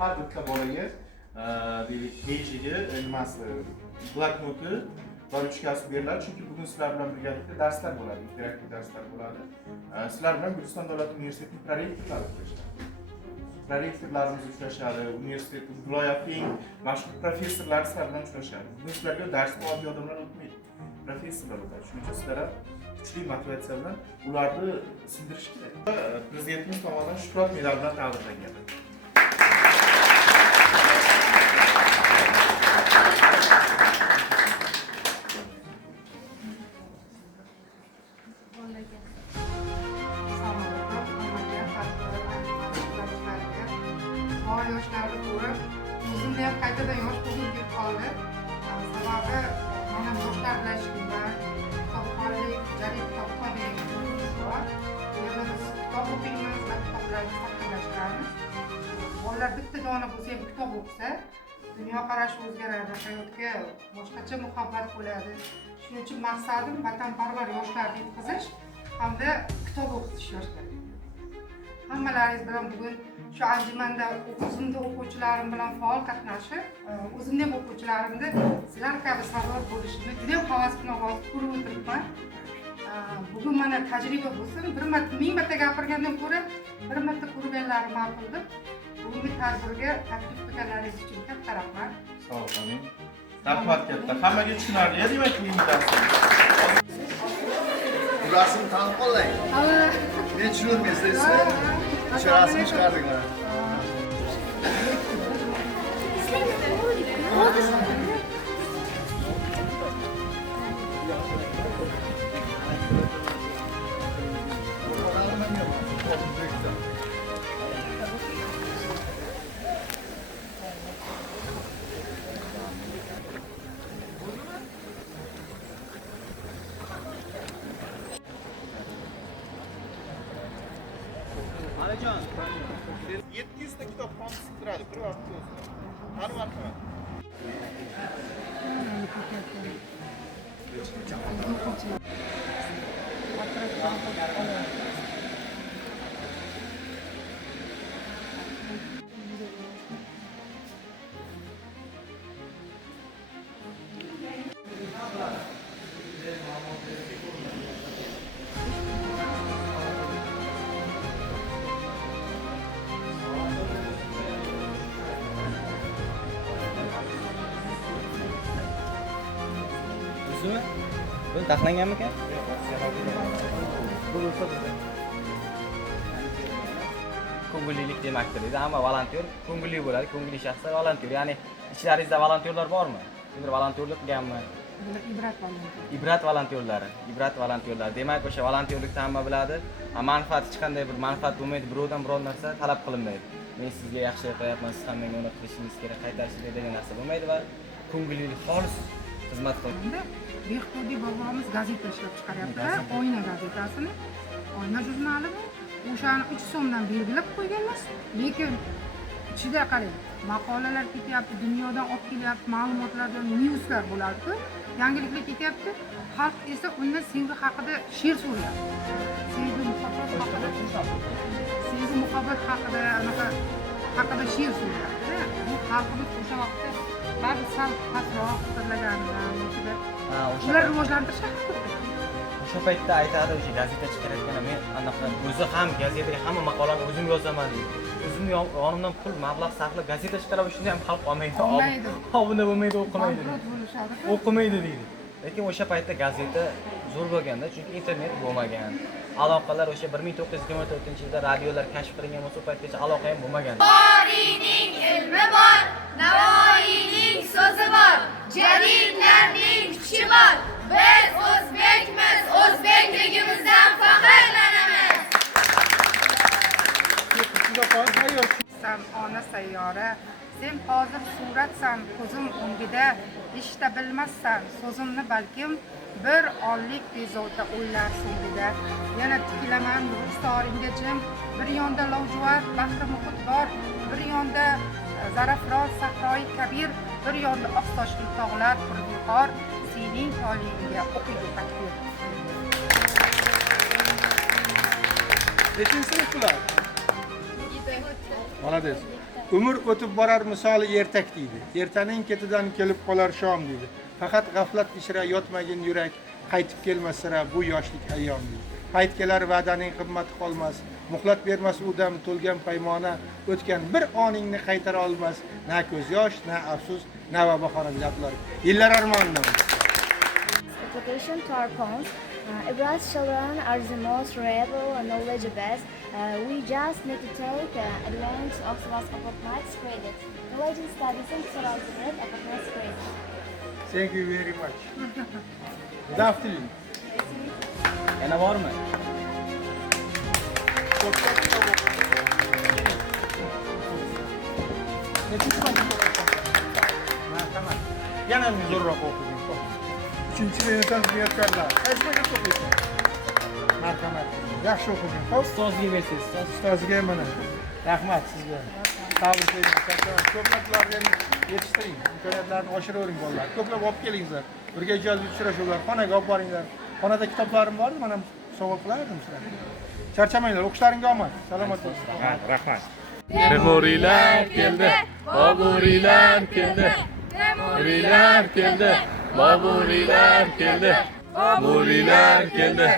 har bitta bolaga peshiga nimasi bloknoti va ruchkasi beriladi. Chunki bugun sizlar bilan birgalikda darslar bo'ladi, interaktiv darslar bo'ladi. Sizlar bilan Guliston davlat universitetining prorektorlari uchrashadi. Prorektorlarimiz uchrashadi, universitet viloyatning mashhur professorlari sizlar bilan uchrashadi. Bugun sizlarga darsni oddiy odamlar o'tmaydi, professorlar o'tadi. Shuning uchun sizlar ham kuchli motivatsiya bilan ularni sindirish kerak. Prezidentimiz tomonidan Shuhrat medali bilan taqdirlangan. Yoshlarni ko'rib, o'zimda ham qaytadan yosh bo'lgim kelib qoldi. Sababi mana yoshlar bilan ishlayman. Kitobxonlik, jadid kitobxonlik bor. Bu yerda biz kitob o'qiymiz va kitoblarni saqlashtiramiz. Bolalar bitta dona bo'lsa ham kitob o'qisa, dunyoqarashi o'zgaradi, hayotga boshqacha muhabbat bo'ladi. Shuning uchun maqsadim vatanparvar yoshlarni yetkazish hamda kitob o'qitish yoshlarga. Hammalaringiz bilan bugun shu anjumanda o'zimda o'quvchilarim bilan faol qatnashib, o'zimda ham o'quvchilarimni sizlar kabi sarvar bo'lishini juda ham havas bilan ko'rib o'tiribman. Bugun mana tajriba bo'lsin, bir marta, ming marta gapirgandan ko'ra bir marta ko'rganlarim ma'qul deb bugungi tadbirga taklif qilganlaringiz uchun katta rahmat. Sog' bo'ling. Rahmat katta. Hammaga tushunarli, demak bugungi darsimiz. Burasini tanib qo'ying. Men tushunmaysiz. Shu rasmni chiqardik mana. Alijon, 700 ta kitob qonsiz turadi bir vaqtda o'zida. Har marhamat. O'zimi? Bu taxlanganmikan? Ko'ngillilik demakdir. Hamma volontyor ko'ngilli bo'ladi, ko'ngilli shaxslar volontyor. Ya'ni ichlaringizda volontyorlar bormi? Kimdir volontyorlik qilganmi? Ibrat volontyorlari. Ibrat volontyorlari. Demak, o'sha volontyorlikni hamma biladi. Manfaat hech qanday bir manfaat bo'lmaydi, birovdan biror narsa talab qilinmaydi. Men sizga yaxshi qilyapman, siz ham menga uni qilishingiz kerak, qaytarishingiz degan narsa bo'lmaydi va ko'ngillilik xolis xizmat qiladi. Behbudiy bobomiz gazeta ishlab chiqaryaptilar, Oyna gazetasini. Oyna jurnali bu. O'shani 3 so'mdan belgilab qo'yganmiz, lekin ichida qarang, maqolalar ketyapti, dunyodan olib kelyapti, ma'lumotlardan newslar bo'ladi-ku, yangiliklar ketyapti. Xalq esa undan sevgi haqida she'r so'rayapti. Sevgi muhabbat haqida, anaqa haqida she'r so'rayapti. Bu xalqimiz o'sha vaqtda ba'zi sal pastroq fikrlaganidan, ular rivojlantirish haqida. O'sha paytda aytadi, o'sha gazeta chiqarayotgan men anaqa o'zi ham gazetaga hamma maqolani o'zim yozaman deydi. O'zim yonimdan pul mablag' sarflab gazeta chiqarib shunda ham xalq olmaydi. Obuna bo'lmaydi, o'qimaydi. O'qimaydi deydi. Lekin o'sha paytda gazeta zo'r bo'lganda, chunki internet bo'lmagan. Aloqalar o'sha 1924-yilda radiolar kashf qilingan bo'lsa, paytgacha aloqa ham bo'lmagan. Boriyning ilmi bor, Navoiyning so'zi bor, jadidlarning kuchi bor. Biz o'zbekmiz, o'zbekligimizdan faxrlanamiz. Sen ona sayyora, sen hozir suratsan ko'zim o'ngida, eshita bilmassan so'zimni balkim bir onlik bezovta o'ylar so'ngida. Yana tikilaman ruxsoringga jim, bir yonda lavjuvard bahri muhit bor, bir yonda zarafron sahroi kabir, bir yonda oq sochli tog'lar qurg'ur, sening holingga o'qiydi takbir. Nechinchi sinf bular? Молодец. Umr o'tib borar misoli ertak deydi. Ertaning ketidan kelib qolar shom deydi. Faqat g'aflat ichra yotmagin yurak, qaytib kelmas sira bu yoshlik ayyom deydi. Payt kelar va'daning qimmati qolmas, muhlat bermas u dam to'lgan paymona, o'tgan bir oningni qaytara olmas, na ko'z yosh, na afsus, na va bahona gaplar. Yillar armonidan. Application to our poems. Ibrat's children are the most reliable and knowledge base. We just need to take advantage of Apatnak's credit. Knowledge and studies and surrounded Apatnak's credit. Thank you very much. Good afternoon. Yana bormi? Marhamat. Yana zo'rroq o'qing. Uchinchi inson bunyodkorlar. Qaysi maktabda o'qiysiz? Marhamat. Yaxshi o'qing. Xo'p, Ustozga bersangiz, ustoz. ustozga mana. Rahmat sizga. Tabriklayman. Ko'plablarga yetishtiring. Imkoniyatlarni oshiravering bolalar. Ko'plab olib kelinglar. Birga ijodiy uchrashuvlar, xonaga olib boringlar. Xonada kitoblarim bordi, mana sovg'a qilardim sizlarga. Charchamanglar, o'qishlaringga omad. Salomat bo'linglar. Rahmat. Memorilar keldi, Boburilar keldi, Memorilar keldi, Boburilar keldi, Boburilar keldi.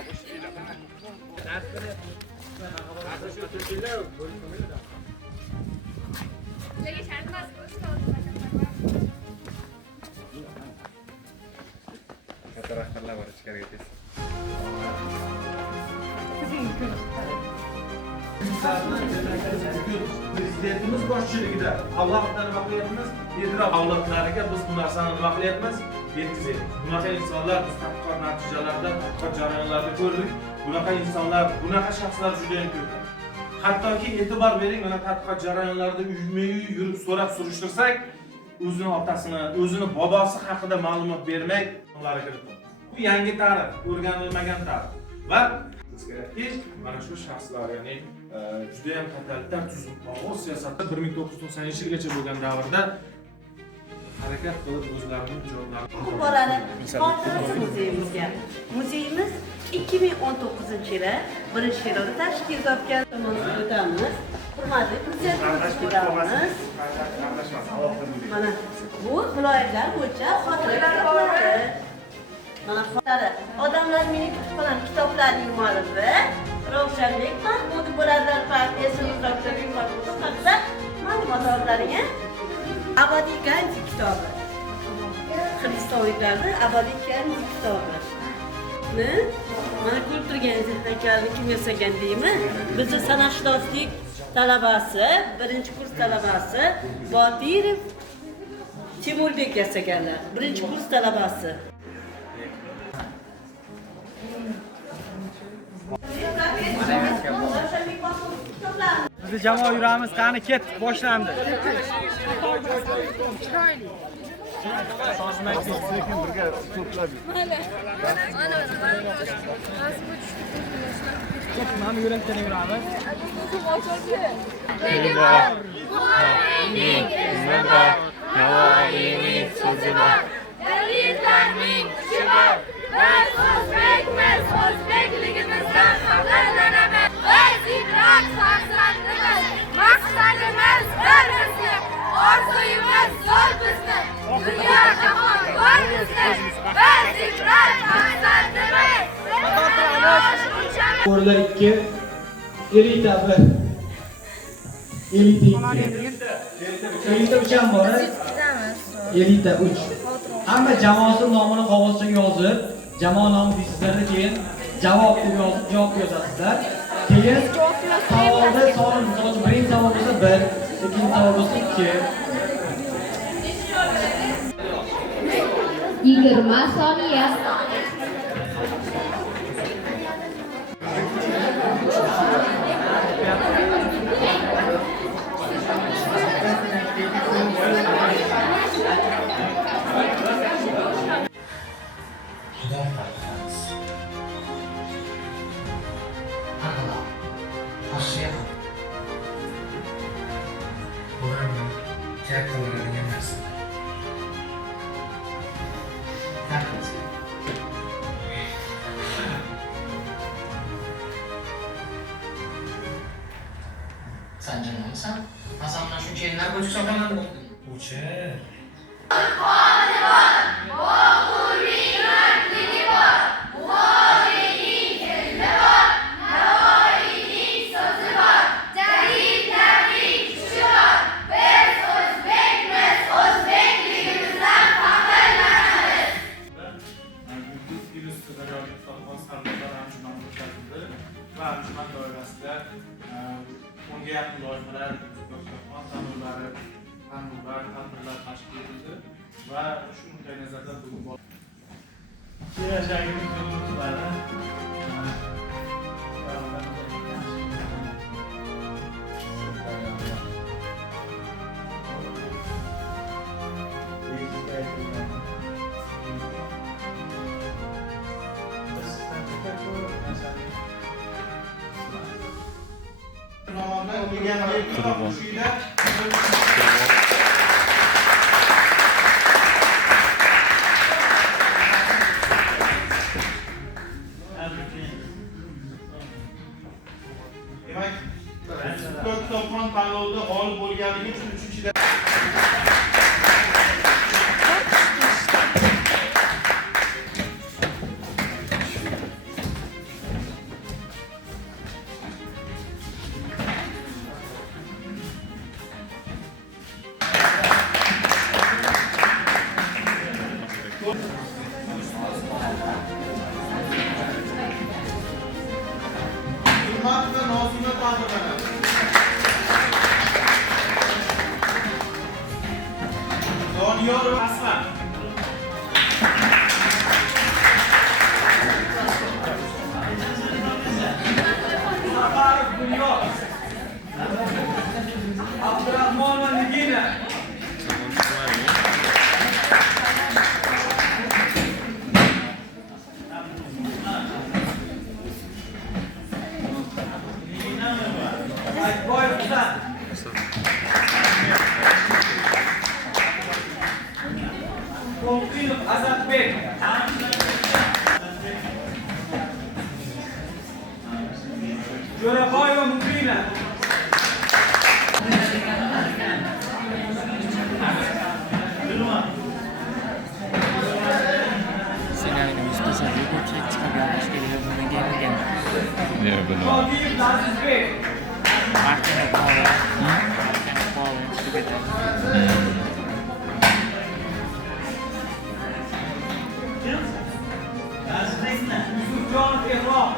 Katta rahbarlar bor ichkariga tez. Prezidentimiz boshchiligida Allohdan nima qilyapmiz? E'tirof avlodlariga biz bu narsani nima qilyapmiz? Yetkazaylik. Bunaqa insonlar biz tadqiqot natijalarida, tadqiqot jarayonlarida ko'rdik. Bunaqa insonlar, bunaqa shaxslar juda ham ko'p. Hattoki e'tibor bering, mana tadqiqot jarayonlarida uyma-uy yurib so'rab surishtirsak, o'zini otasini, o'zini bobosi haqida ma'lumot bermay, ularga kiritdi. Bu yangi tarix, o'rganilmagan tarix. Va biz kerakki, mana shu shaxslar, ya'ni juda ham totalitar tuzum, og'ir siyosatda 1990-yilgacha bo'lgan davrda harakat qilib o'zlarining jonlarini Bu borani xotirasi muzeyimizga. Muzeyimiz 2019-yili 1-yilda tashkil topgan. O'tamiz. Hurmatli prezidentimiz ko'ramiz. Mana bu viloyatlar bo'yicha xotiralar. Mana xotirali odamlar meni kutubxonam kitoblarning muallifi Ravshanbek Mahmud Buradlar partiyasining doktorlik maqomi haqida ma'lumotlarga Abadiy Gandhi kitobi. Xristoiylarning Abadiy Gandhi kitobi. Mana ko'rib turganingiz haykalni kim yasagan deymi? Bizni san'atshunoslik talabasi, 1-kurs talabasi Botirov Timurbek yasaganlar. 1-kurs talabasi. Bizni jamoa yuramiz, qani ket, boshlandi. Chiroyli. Mana yo'lakdan yuramiz. Navoiyning so'zi bor. Elitlarning kuchi bor. Biz o'zbekmiz, o'zbekligimizdan faxrlanamiz. Biz ibrat farzandimiz, maqsadimiz bir bizni, orzuyimiz zo'r bizni. Dunyo jahon bor bizni. Biz ibrat farzandimiz. O'rlar 2, elita 1. Elita 2. Elita 3 ham bor. Elita 3. Hamma jamoasi nomini qog'ozchaga yozib, jamoa nomi deysizlar, keyin javob deb yozib, javob yozasizlar. Keyin savolda son, misol uchun birinchi savol bo'lsa 1, ikkinchi savol bo'lsa 2. 20 soniya. Sanjay Nonsan, Hasandan shuncha yillar ko'chib hisoblanadi bu. O'cha. Anjuman doirasida o'nga yaqin loyihalar, tanlovlar, tadbirlar tashkil etildi va shu nuqtai nazardan bugun kelajagimiz yo'ldoshlari kitobxon tanlovida g'olib bo'lganligi uchun 3-da Hurmat va Nozima taqdirlanadi. Doniyor Aslan. Safarov Dunyo. Abdurahmonova Nigina. Aytboyev Husan. Komqinov Azatbek. Jo'raboyeva Muqina. Qo'ziyev Lazizbek. Yusufjonov Ehrom.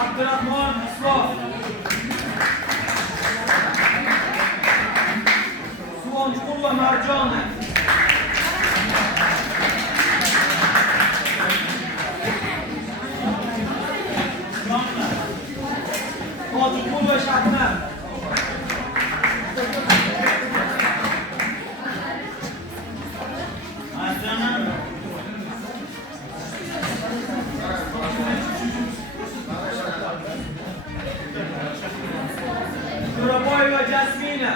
Abdurahmon Islom. Suvonchuqulova Marjona. Qoziqulova Shabnam. Jo'raboyeva Jasmina.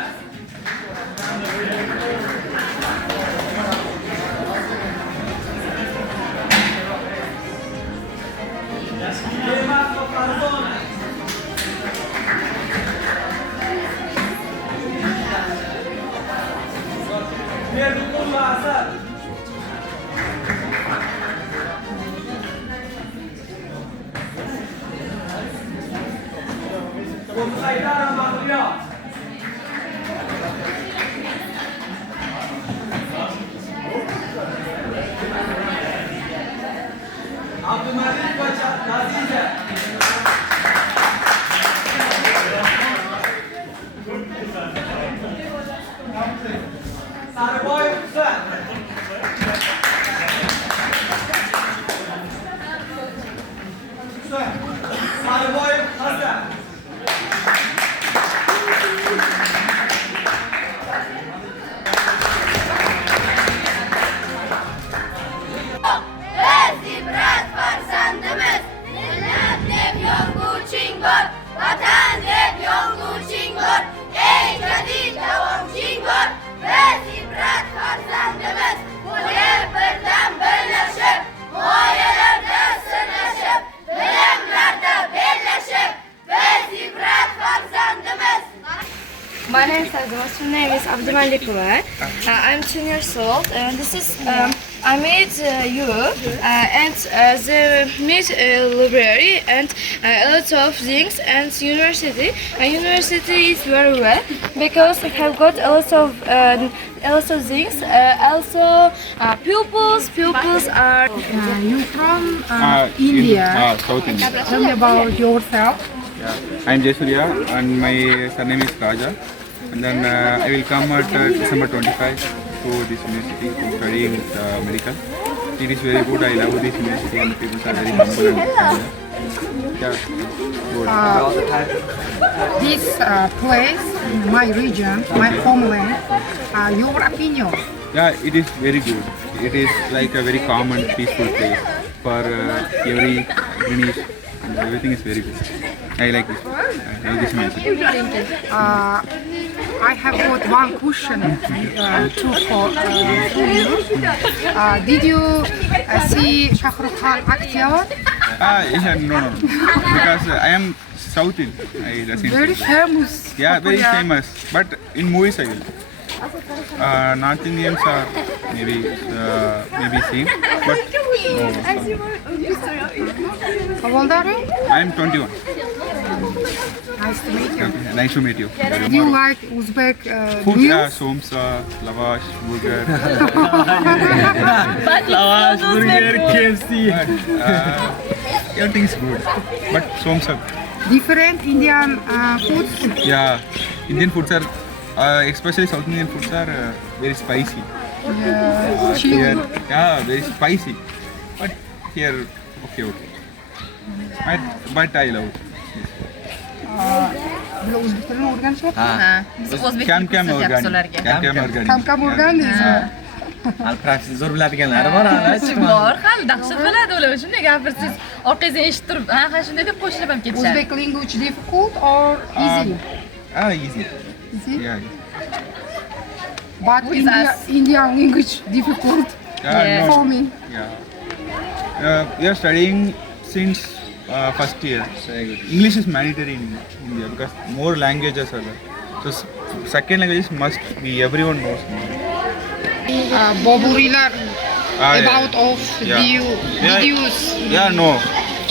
Ne'matov Farzona. Berdiqulova Asad. Haydara Mahriyo. Abdumalik va Naziza. Sariboyev Husan. Sariboyev Hasan. Biz ibrat farzandimiz, millat deb yozguvching bor, vatan deb yozguvching bor, eng jadid davomching bor. Biz ibrat farzandimiz, bo'lib birdan birlashib, g'oyalarda sirlashib, bilimlarda bellashib. Abdumalikova. I'm 10 years old, and this is I made you and the made library and a lot of things and university. University is very well because we have got a lot of things. Also, pupils are. You from India. South India. Tell me about yourself. Yeah. I'm Jaysurya and my surname is Raja. And then I will come at December 25 to this university to study medical. It is very good. I love this university and the people are very humble and yeah, good. This place, my region, my homeland. Your opinion? Yeah, it is very good. It is like a very calm and peaceful place for every greenish and everything is very good. I like this. I love this university. I have got one question for you. Did you see Shah Rukh Khan actor? Yeah, no. Because I am South Indian. I doesn't Very famous. Yeah, very popular. famous. But in movies I will. North Indians are maybe same, but no. How old are you? I am 21. Nice to meet you. Okay, nice to meet you. Do you like Uzbek Food, meals? somsa, lavash, burger. Lavash, burger, KFC. Everything is good, but somsa. Different Indian foods? Yeah, Indian foods are, especially South Indian foods are very spicy. Chili. Here, yeah, very spicy. But here, okay. But I love it. Böyle Uzbek dilini o'rganishyapti. Kam organic. Kam o'rgandingizmi? Hali praktik zo'r biladiganlari bor, hali bor, hali dahshat biladi ular. Shunday gapirsiz, orqangizdan eshitib turib, ha shunday deb qo'shilib ham ketishadi. Uzbek language difficult or easy? Easy. Easy? Yeah. But Indian language difficult Yeah, for me. Yeah. We are studying since first year. English is mandatory in India because more languages are there. So second language must be everyone knows. Boburilar about yeah. of videos. Yeah, no.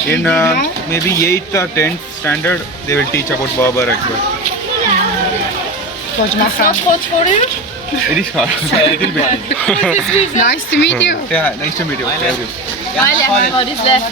In maybe 8th or 10th standard, they will teach about Babur Akbar. Taj Mahal. Hot for you? It is hard. A little bit. Nice to meet you. Yeah, nice to meet you. Thank you. Mayli, what is that?